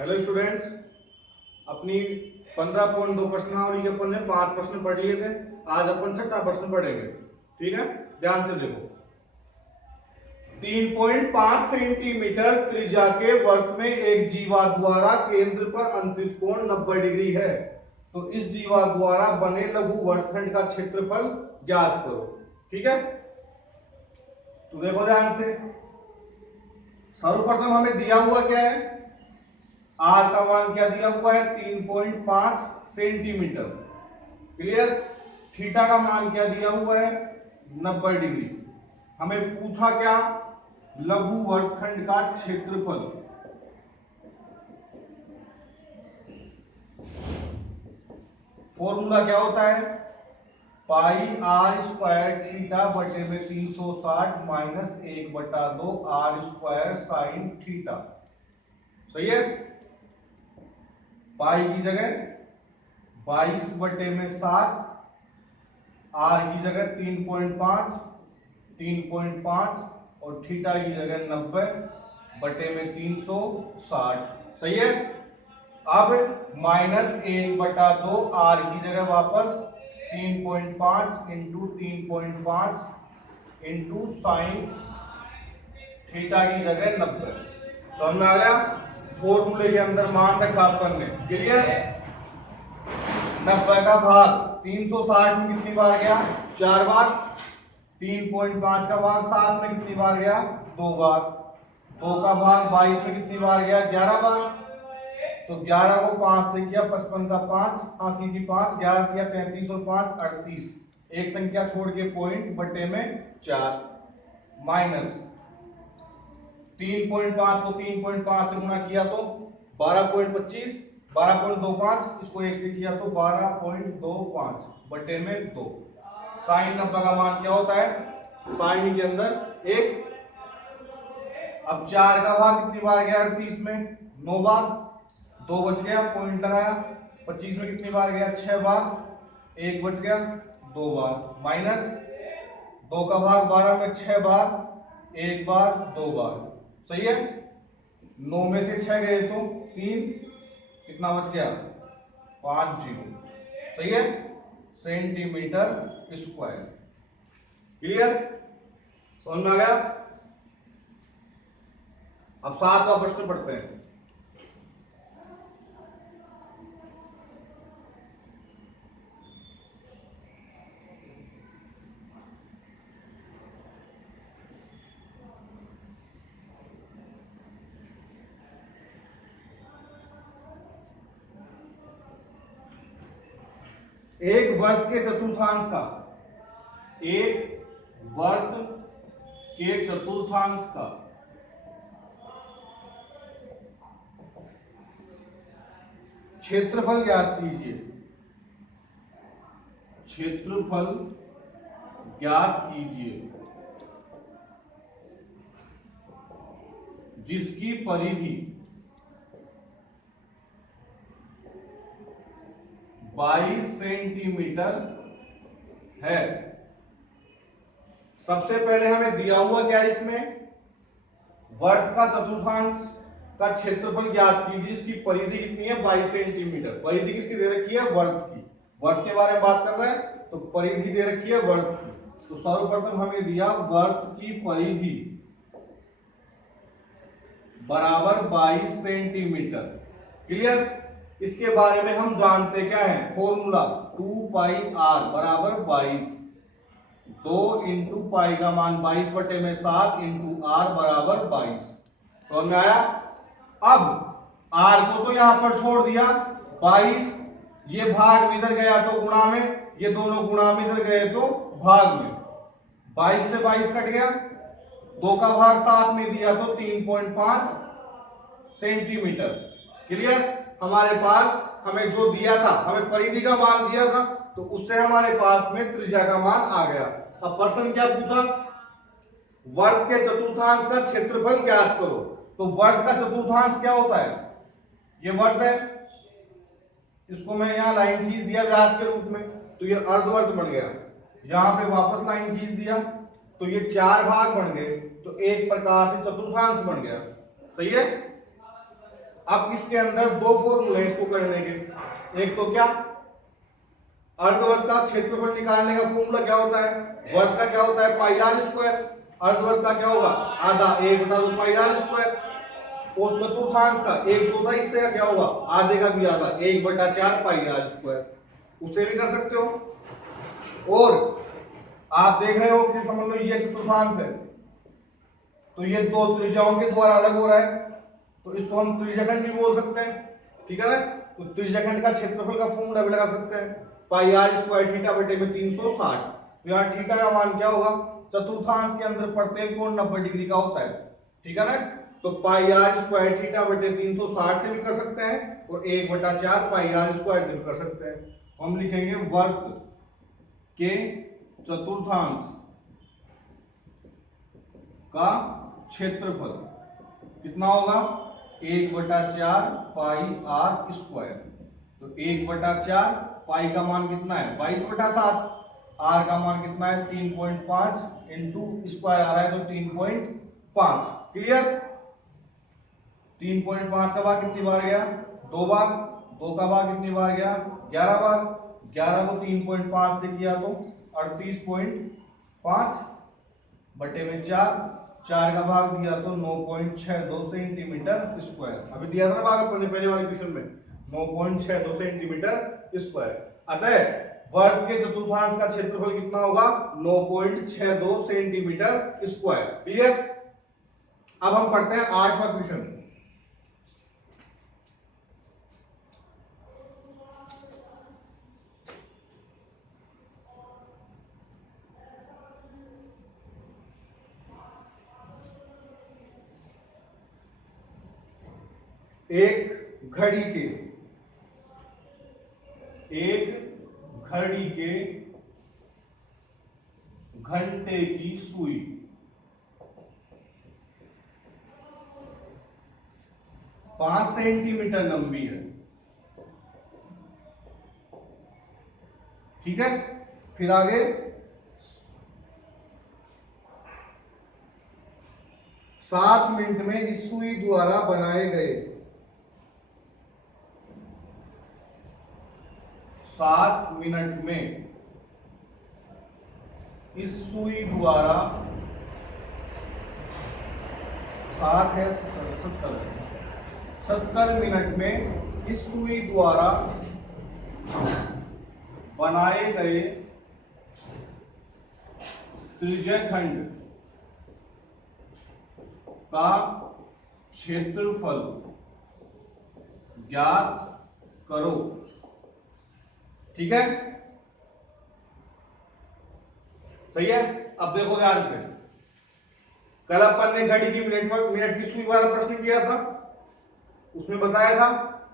Hello students, अपनी 15.2 प्रश्नावली के अपन ने 5 प्रश्न पढ़ लिए थे। आज अपन 6ठा प्रश्न पढ़ेंगे। ठीक है, ध्यान से देखो। 3.5 सेंटीमीटर त्रिज्या के वृत्त में एक जीवा द्वारा केंद्र पर अंतरित कोण 90 डिग्री है, तो इस जीवा द्वारा बने लघु वर्तखंड का क्षेत्रफल ज्ञात करो। ठीक है, तो देखो ध्यान से। सर्वप्रथम हमें दिया हुआ क्या है, आर का मान क्या दिया हुआ है, 3.5 सेंटीमीटर। क्लियर। थीटा का मान क्या दिया हुआ है, 90 डिग्री। हमें पूछा क्या, लघु वर्तखंड का क्षेत्रफल। फॉर्मूला क्या होता है, पाई आर स्क्वायर थीटा बटे में 360 minus 1/2 r square sine theta. सही है। पाई की जगह 22 बटे में 7, आर की जगह 3.5 और थीटा की जगह 90 बटे में 360। सही है। अब माइनस 1/2 आर की जगह वापस 3.5 इंटू 3.5 इंटू साइन थीटा की जगह 90। समझ में आ गया। फॉर्मूले के अंदर मान रखा अपन ने। क्लियर। 90 का भाग 360 में कितनी बार गया, 4 बार। 3.5 का भाग 7 में कितनी बार गया, 2 बार। 2 का भाग 22 में कितनी बार गया, 11 बार। तो 11 को 5 से किया, 55 का 5, 80 की 5, 11 किया 35 और 5 38। एक संख्या छोड़ के पॉइंट बटे में 4 माइनस 3.5 को 3.5 से गुणा किया तो 12.25, 12.25, इसको 1 से किया तो 12.25 बटे में 2। साइन 90 का मान क्या होता है, साइन के अंदर 1। अब 4 का भाग कितनी बार गया, 38 में 9 बार। 2 बच गया, पॉइंट लगाया। 25 में कितनी बार गया, 6 बार। 1 बच गया, 2 बार। माइनस 2 का भाग 12 में 6 बार, 1 बार, 2 बार। सही है। 9 में से 6 गए तो 3, कितना बच गया, 50। सही है, सेंटीमीटर स्क्वायर। क्लियर, समझ में आ गया। अब 7वां प्रश्न पढ़ते हैं। एक वर्ग के चतुर्थांश का, एक वर्ग के चतुर्थांश का क्षेत्रफल ज्ञात कीजिए। क्षेत्रफल ज्ञात कीजिए जिसकी परिधि 22 सेंटीमीटर है। सबसे पहले हमें दिया हुआ क्या है, इसमें वर्ग का चतुर्थांश का क्षेत्रफल ज्ञात कीजिए जिसकी परिधि कितनी है, 22 सेंटीमीटर। परिधि किसकी दे रखी है, वर्ग की। वर्ग के बारे में बात कर रहे हैं तो परिधि दे रखी है वर्ग की। तो सर्वप्रथम हमें दिया वर्ग की परिधि बराबर 22 सेंटीमीटर। क्लियर। इसके बारे में हम जानते क्या है, फॉर्मूला 2 पाई आर बराबर 22। 2 इंटू पाई का मान 22 बटे में 7 इंटू आर बराबर 22। समझ में आया। अब आर को तो यहां पर छोड़ दिया, 22 ये भाग में इधर गया तो गुणा में, ये दोनों गुणा में इधर गए तो भाग में। 22 से 22 कट गया, 2 का भाग 7 में दिया तो 3.5 सेंटीमीटर। क्लियर। हमारे पास हमें जो दिया था, हमें परिधि का मान दिया था, तो उससे हमारे पास में त्रिज्या का मान आ गया। अब प्रश्न क्या पूछा, वर्ग के चतुर्थांश का क्षेत्रफल ज्ञात करो। तो वर्ग का चतुर्थांश क्या होता है, ये वर्ग है, इसको मैं यहां लाइन खींच दिया व्यास के रूप में, तो ये अर्धवर्ग बन गया। यहां पे वापस लाइन खींच दिया तो ये 4 भाग बन गए, तो एक प्रकार से चतुर्थांश बन गया। सही है। अब इसके अंदर दो फॉर्मूले इसको करने के, एक तो क्या, अर्धवृत्त का क्षेत्रफल निकालने का फॉर्मूला क्या होता है, वर्ग का क्या होता है पाई आर स्क्वायर, अर्धवृत्त का क्या होगा आधा 1/2 पाई आर स्क्वायर, और चतुर्थांश का 1/4 हिस्से का क्या होगा आधे का भी आधा 1/4 पाई आर स्क्वायर, उसे भी कर सकते हो। और आप देख रहे हो कि समझ लो ये चतुर्थांश है, तो ये दो त्रिज्याओं के द्वारा अलग हो रहा है, तो इसको हम त्रिज्याखंड भी बोल सकते हैं, ठीक है ना। तो त्रिज्याखंड का क्षेत्रफल का फॉर्मूला भी लगा सकते हैं, पाई आर स्क्वायर थीटा बटे में 360। तो यहाँ थीटा का मान क्या होगा, चतुर्थांश के अंदर प्रत्येक कोण 90 डिग्री का होता है, ठीक है ना। तो पाई आर स्क्वायर थीटा बटे 360 से भी कर सकते हैं और 1/4 पाई आर स्क्वायर से भी कर सकते हैं। हम लिखेंगे वर्ग के चतुर्थांश का क्षेत्रफल कितना होगा 1/4 पाई आर स्क्वायर। तो 1/4 पाई का मान कितना है 22/7, आर का मान कितना है 3.5 इंटू स्क्वायर आ रहा है तो 3.5। क्लियर। 3.5 का भाग कितनी बार गया 2 बार, 2 का भाग कितनी बार गया 11 बार, 11 को 3.5 से किया तो 38.5 बटे में 4, 4 का भाग दिया तो 9.62 सेंटीमीटर स्क्वायर। अभी दिया था ना भाग अपने पहले वाले क्वेश्चन में 9.62 सेंटीमीटर स्क्वायर। अतः वर्ग के चतुर्थांश का क्षेत्रफल कितना होगा 9.62 सेंटीमीटर स्क्वायर। क्लियर। अब हम पढ़ते हैं 8वां क्वेश्चन। एक घड़ी के घंटे की सुई 5 सेंटीमीटर लंबी है, ठीक है। फिर आगे 7 मिनट में इस सुई द्वारा बनाए गए 7 मिनट में इस सुई द्वारा 7 है 70 मिनट में इस सुई द्वारा बनाए गए त्रिज्याखंड का क्षेत्रफल ज्ञात करो, ठीक है। सही है। अब देखो ध्यान से, कल अपन ने घड़ी की मिनट की सुई वाला प्रश्न किया था, उसमें बताया था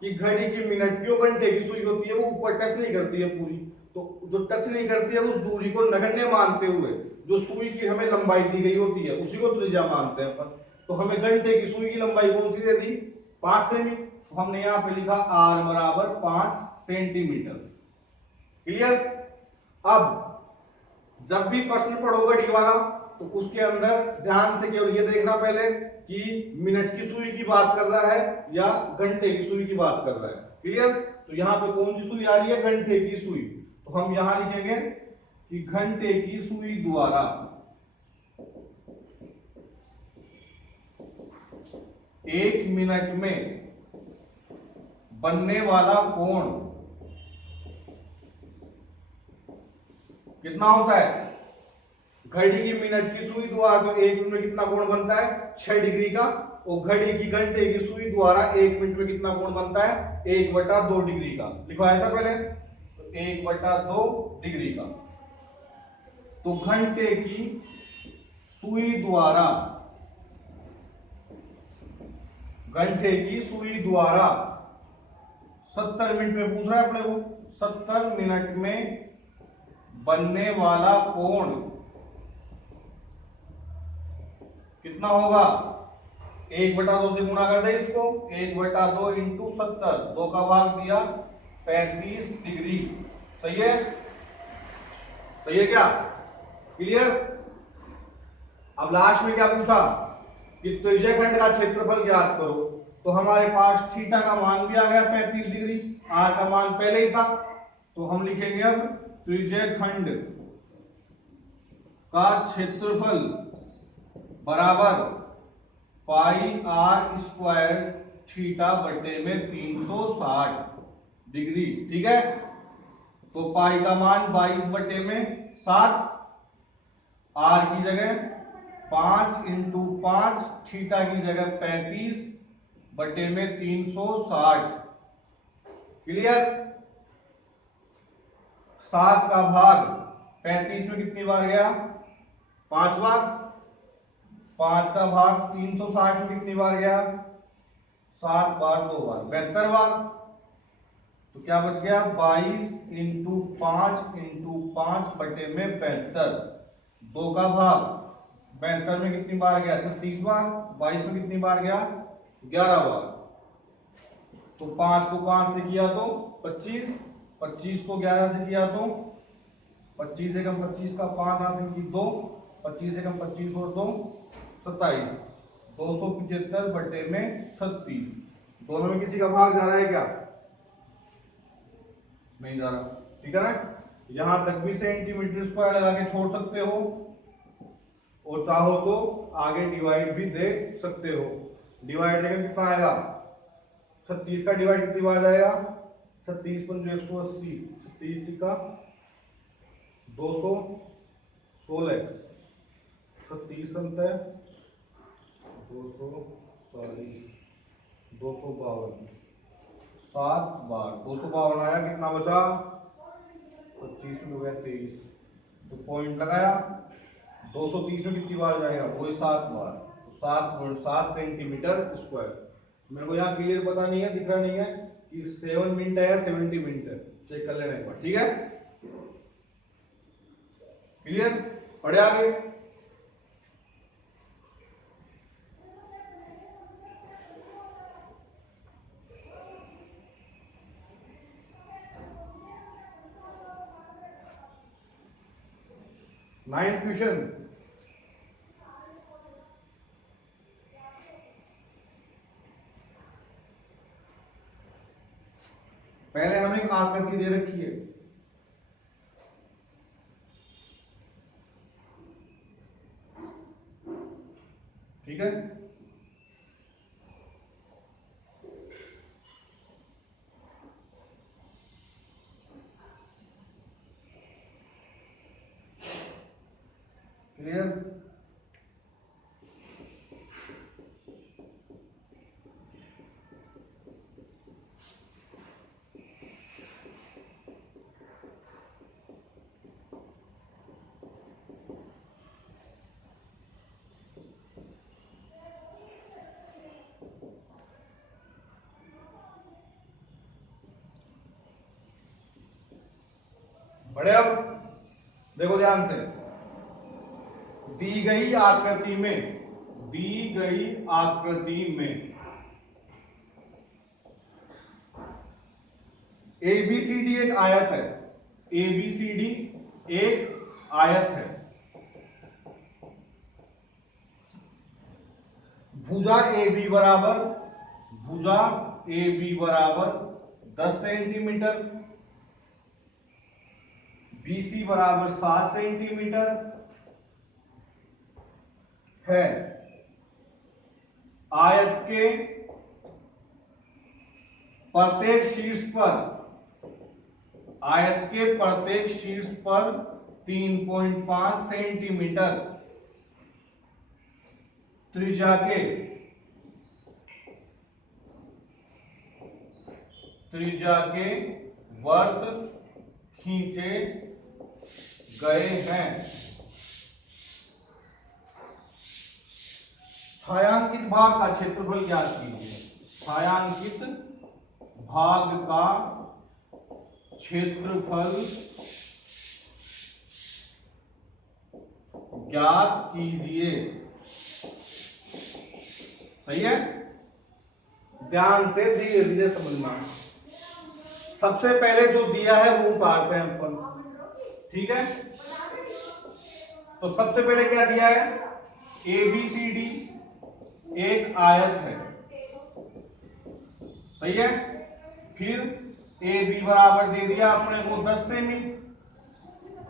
कि घड़ी की मिनट की घंटे की सुई होती है वो ऊपर टच नहीं करती है पूरी, तो जो टच नहीं करती है उस दूरी को नगण्य मानते हुए जो सुई की हमें लंबाई दी गई होती है उसी को त्रिज्या मानते हैं अपन। तो हमें घंटे की सुई की लंबाई कौन सी दे दी 5 सेमी, तो हमने यहां पे लिखा r बराबर 5 सेंटीमीटर। क्लियर। अब जब भी प्रश्न पढ़ोगे घड़ी वाला तो उसके अंदर ध्यान से केवल ये देखना पहले कि मिनट की सुई की बात कर रहा है या घंटे की सुई की बात कर रहा है। क्लियर। तो यहाँ पे कौन सी सुई आ रही है घंटे की सुई, तो हम यहां लिखेंगे कि घंटे की सुई द्वारा 1 मिनट में बनने वाला कोण कितना होता है। घड़ी की मिनट की सुई द्वारा तो 1 मिनट में कितना कोण बनता है 6 डिग्री का, और घड़ी की घंटे की सुई द्वारा 1 मिनट में कितना कोण बनता है 1/2 डिग्री का। लिखवाया था पहले, तो 1/2 डिग्री का। तो घंटे की सुई द्वारा 70 मिनट में पूछ रहा है अपने को, 70 मिनट में बनने वाला कोण कितना होगा 1/2 से गुणा कर दे इसको, 1/2 इंटू 70, 2 का भाग दिया 35 डिग्री। सही है। सही है क्या। क्लियर। अब लास्ट में क्या पूछा कि त्रिज्याखंड का क्षेत्रफल ज्ञात करो। तो हमारे पास थीटा का मान भी आ गया 35 डिग्री, आर का मान पहले ही था, तो हम लिखेंगे अब त्रिज्यीय खंड का क्षेत्रफल बराबर पाई आर स्क्वायर थीटा बटे में 360 डिग्री। ठीक है, तो पाई का मान 22 बटे में 7, आर की जगह 5 इंटू 5, थीटा की जगह 35 बटे में 360। क्लियर? 7 का भाग 35 में कितनी बार गया? 5 बार। 5 का भाग 360 में कितनी बार गया? 7 बार, 2 बार, 72 बार। तो क्या बच गया? 22 इंटू 5 बटे में 72। 2 का भाग 72 में कितनी बार गया? 36 बार। 22 में कितनी बार गया? 11 बार। तो 5 को 5 से किया तो 25, 25 को 11 से किया तो 25 एकम 25 का 5 हासिल की 2, 25 एकम 25 और 2 27, 275 बटे में 36। दोनों में किसी का भाग जा रहा है क्या? नहीं जा रहा। ठीक है ना? यहां तक भी सेंटीमीटर स्क्वायर लगा के छोड़ सकते हो, और चाहो तो आगे डिवाइड भी दे सकते हो। डिवाइड देकर कितना आएगा? 36 का डिवाइड कितनी बार जाएगा? 36 पंजे 180, 36 का 216, 36 बनता है 240, 252, 7 बार 252 आया। कितना बचा? 25 में हो गया 23, तो पॉइंट लगाया। 230 में कितनी बार जाएगा? वही 7 बार, तो 7.7 सेंटीमीटर स्क्वायर। मेरे को यहाँ क्लियर पता नहीं है, दिख रहा नहीं है कि 7 मिनट है या 70 मिनट है, चेक कर लेना एक बार। ठीक है, क्लियर? पढ़े आगे। नाइन्थ क्वेश्चन, पहले हमें एक आकृति दे रखी है, ठीक है? क्लियर? बड़े अब देखो ध्यान से, दी गई आकृति में ABCD एक आयत है, ABCD एक आयत है। भुजा AB बराबर 10 सेंटीमीटर, BC बराबर 7 सेंटीमीटर है। आयत के प्रत्येक शीर्ष पर 3.5 सेंटीमीटर त्रिज्या के वर्त खींचे गए हैं। छायांकित भाग का क्षेत्रफल ज्ञात कीजिए। छायांकित भाग का क्षेत्रफल ज्ञात कीजिए। सही है? ध्यान से धीरे धीरे समझना। सबसे पहले जो दिया है वो उतारते हैं अपन, ठीक है? तो सबसे पहले क्या दिया है? ABCD एक आयत है। सही है। फिर ए बी बराबर दे दिया अपने को 10 सेमी,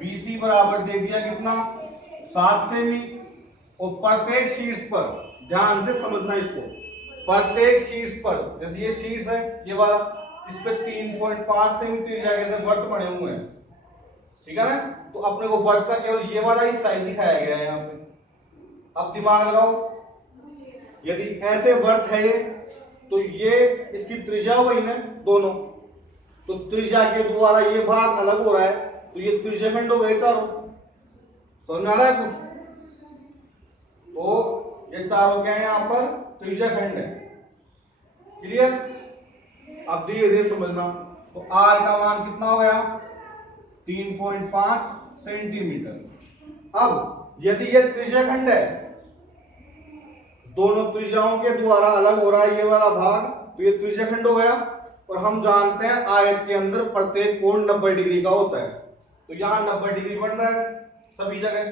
बी सी बराबर दे दिया कितना 7 सेमी, और प्रत्येक शीर्ष पर ध्यान से समझना इसको, प्रत्येक शीर्ष पर जैसे ये शीर्ष है ये वाला, इस पे 3.5 सेमी त्रिज्या के वर्त बने हुए हैं, ठीक है ना। तो अपने को वर्त का केवल ये वाला हिस्सा ही दिखाया गया है यहाँ पे। अब दिमाग लगाओ, यदि ऐसे वर्त है ये, तो ये इसकी त्रिज्या हो गई ना दोनों, तो त्रिज्या के द्वारा ये भाग अलग हो रहा है, तो ये त्रिज्याखंड हो गए चारों। समझ में आ रहा है कुछ? तो ये चारों क्या है यहाँ पर त्रिज्याखंड है। क्लियर? अब धीरे धीरे समझना। तो आर का मान कितना हो गया 3.5 सेंटीमीटर। अब यदि ये त्रिज्याखंड है, दोनों त्रिज्याओं के द्वारा अलग हो रहा है ये वाला भाग, तो ये त्रिज्याखंड हो गया। और हम जानते हैं आयत के अंदर प्रत्येक कोण 90 डिग्री का होता है, तो यहां 90 डिग्री बन रहा है सभी जगह,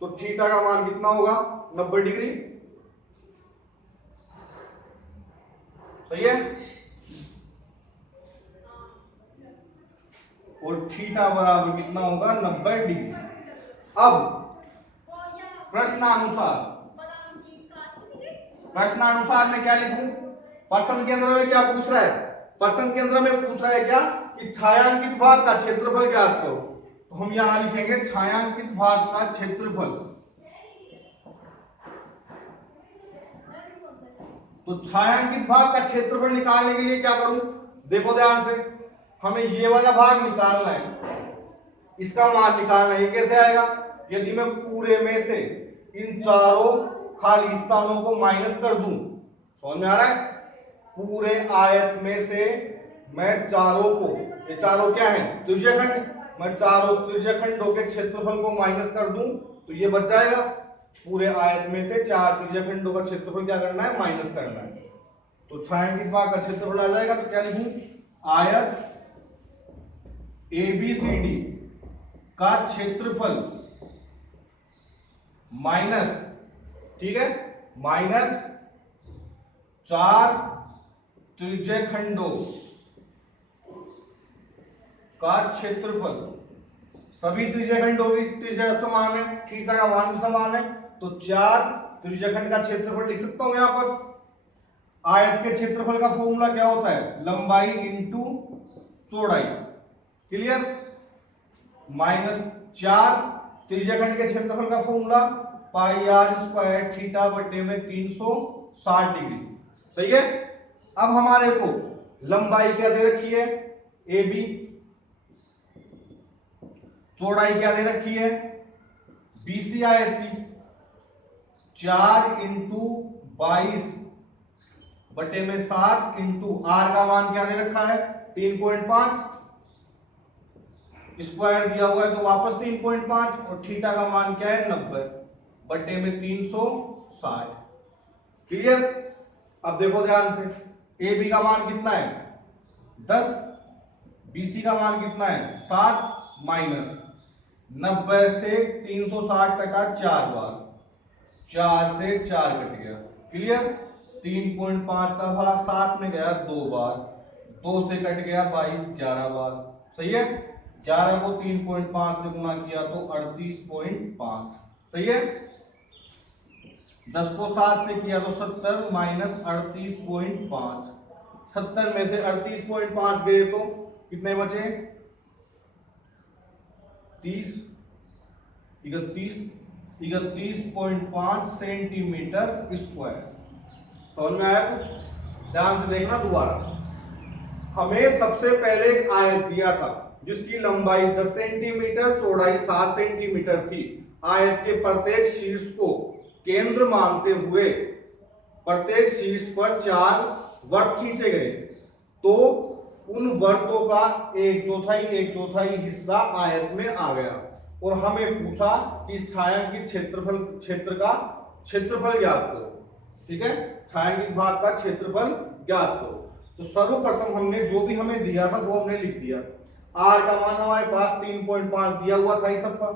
तो थीटा का मान कितना होगा 90 डिग्री। सही है। और थीटा बराबर कितना होगा 90 डिग्री। अब प्रश्नानुसार मैं क्या लिखूं? प्रश्न केंद्र में क्या पूछ रहा है? प्रश्न केंद्र में पूछ रहा है क्या कि छायांकित भाग का क्षेत्रफल ज्ञात करो। तो हम यहां लिखेंगे छायांकित भाग का क्षेत्रफल। तो छायांकित भाग का क्षेत्रफल निकालने के लिए क्या करूं? देखो ध्यान से, हमें ये वाला भाग निकालना है, इसका मान निकालना है। ये कैसे आएगा? यदि मैं पूरे में से इन चारों खाली स्थानों को माइनस कर दूं, समझ में आ रहा है? पूरे आयत में से मैं चारों को, ये चारों क्या है त्रिज्याखंड, मैं चारों त्रिज्याखंडों के क्षेत्रफल को माइनस कर दूं तो ये बच जाएगा। पूरे आयत में से 4 त्रिज्याखंडों का क्षेत्रफल क्या करना है? माइनस करना है। तो छायांकित भाग का क्षेत्रफल आ जाएगा। तो क्या लिखूं? आयत ABCD का क्षेत्रफल माइनस, ठीक है, माइनस 4 त्रिज्याखंडों का क्षेत्रफल। सभी त्रिज्याखंडों की त्रिज्या समान है, थीटा का मान भी समान है, तो 4 त्रिज्याखंड का क्षेत्रफल लिख सकता हूं यहां पर। आयत के क्षेत्रफल का फॉर्मूला क्या होता है? लंबाई इंटू चौड़ाई। क्लियर? माइनस 4 त्रिज्याखंड के क्षेत्रफल का formula pi r square theta बटे में 360 डिग्री। सही है। अब हमारे को लंबाई क्या दे रखी है? AB। चौड़ाई क्या दे रखी है? BC आयत की 4 इंटू 22 बटे में 7 इंटू आर का मान क्या दे रखा है 3.5, स्क्वायर दिया हुआ है तो वापस 3.5, और थीटा का मान क्या है 90 बटे में 360। क्लियर? अब देखो ध्यान से, ए बी का मान कितना है 10, BC का मान कितना है 7, माइनस 90 से 360 कटा 4 बार, 4 से 4 कट गया। क्लियर? 3.5 का भाग 7 में गया 2 बार, 2 से कट गया 22, 11 बार। सही है। 11 को 3.5 से गुना किया तो 38.5। सही है। 10 को 7 से किया तो 70 माइनस 38.5। 70 में से 38.5 गए तो कितने बचे 30, 31.5 सेंटीमीटर स्क्वायर। समझ में आया कुछ? ध्यान से देखना दोबारा। हमें सबसे पहले एक आयत दिया था जिसकी लंबाई 10 सेंटीमीटर, चौड़ाई 7 सेंटीमीटर थी। आयत के प्रत्येक शीर्ष को केंद्र मानते हुए प्रत्येक शीर्ष पर 4 वर्त खींचे गए, तो उन वर्तों का एक चौथाई हिस्सा आयत में आ गया, और हमें पूछा कि छायांकित क्षेत्र का क्षेत्रफल ज्ञात करो। ठीक है, छायांकित भाग का क्षेत्रफल ज्ञात करो। तो सर्वप्रथम हमने जो भी हमें दिया था वो हमने लिख दिया। आर का मान हमारे पास 3.5 दिया हुआ था, सबका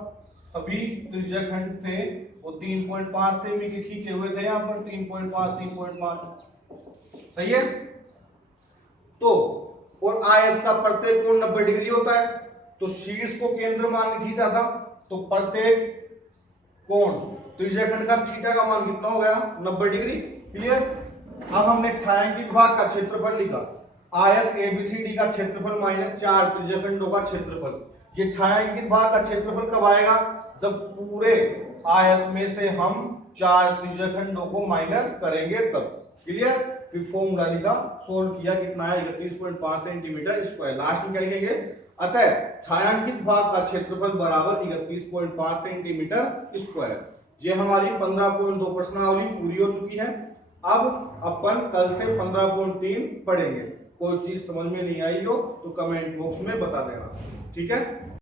सभी त्रिज्याखंड थे वो 3.5 सेमी के खींचे हुए थे यहाँ पर 3.5। सही है। तो और आयत का प्रत्येक कोण 90 डिग्री होता है, तो शीर्ष को केंद्र मान खींचा था, तो प्रत्येक कोण त्रिज्यखंड का थीटा का मान कितना हो गया 90 डिग्री। क्लियर। अब हमने छायांकित भाग का क्षेत्रफल लिखा, आयत एबीसीडी का क्षेत्रफल माइनस 4 त्रिज्यखंडों का क्षेत्रफल। ये छायांकित भाग का क्षेत्रफल कब आएगा, जब पूरे आयत में से हम 4 त्रिज्यखंडों को माइनस करेंगे तब। क्लियर। फिर फॉर्मूला लिखा, सोल्व किया, कितना है 31.5 सेंटीमीटर स्क्वायर। लास्ट में क्या लिखेंगे, अतः छायांकित भाग का क्षेत्रफल बराबर 31.5 सेंटीमीटर स्क्वायर। ये हमारी 15.2 प्रश्नावली पूरी हो चुकी है। अब अपन कल से 15.3 पढ़ेंगे। कोई चीज समझ में नहीं आई हो तो कमेंट बॉक्स में बता देना। ठीक है।